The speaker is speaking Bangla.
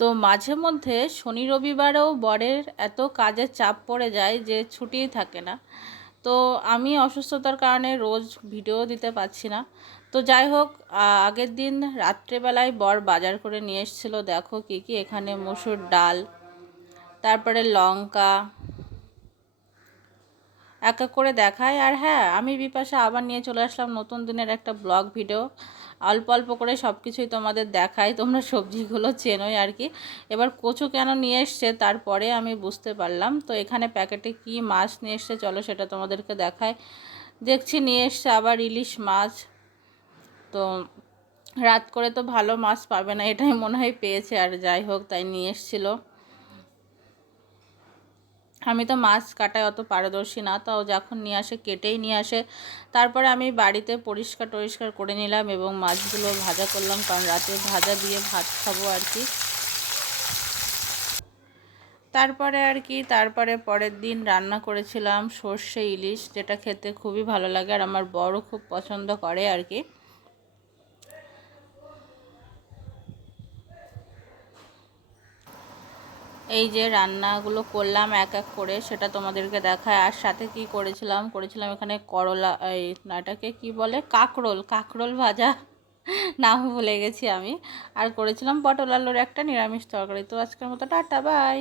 তো মাঝে মধ্যে শনি রবিবারেও বরের এত কাজের চাপ পড়ে যায় যে ছুটিই থাকে না। তো আমি অসুস্থতার কারণে রোজ ভিডিও দিতে পারছি না। তো যাই হোক, আগের দিন রাত্রেবেলায় বর বাজার করে নিয়ে এসেছিলো। দেখো কী কী, এখানে মসুর ডাল, তারপরে লঙ্কা, এক এক করে দেখায়। আর হ্যাঁ, আমি বিপাশা আবার নিয়ে চলে আসলাম নতুন দিনের একটা ব্লগ ভিডিও। অল্প অল্প করে সব কিছুই তোমাদের দেখাই, তোমরা সবজিগুলো চেনোই আর কি। এবার কচু কেন নিয়ে এসছে তারপরে আমি বুঝতে পারলাম। তো এখানে প্যাকেটে কি মাছ নিয়ে এসছে চলো সেটা তোমাদেরকে দেখাই। দেখছি নিয়ে এসছে আবার ইলিশ মাছ। তো রাত করে তো ভালো মাছ পাবে না, এটাই মনে হয় পেয়েছে। আর যাই হোক, তাই নিয়ে এসেছিলো। আমি তো মাছ কাটায় অত পারদর্শী না, তাও যখন নিয়ে আসে কেটেই নিয়ে আসে। তারপরে আমি বাড়িতে পরিষ্কার করে নিলাম এবং মাছগুলো ভাজা করলাম, কারণ রাতে ভাজা দিয়ে ভাত খাবো আর কি। তারপরে পরের দিন রান্না করেছিলাম সর্ষে ইলিশ, যেটা খেতে খুবই ভালো লাগে আর আমার বড়ও খুব পছন্দ করে আর কি। এই যে রান্নাগুলো করলাম এক এক করে, সেটা তোমাদেরকে দেখায়। আর সাথে কি করেছিলাম এখানে করলা, এই নাটাকে কি বলে, কাঁকরোল ভাজা নাম ভুলে গেছি আমি। আর করেছিলাম পটল আলুর একটা নিরামিষ তরকারি। তো আজকের মতো টাটা, বাই।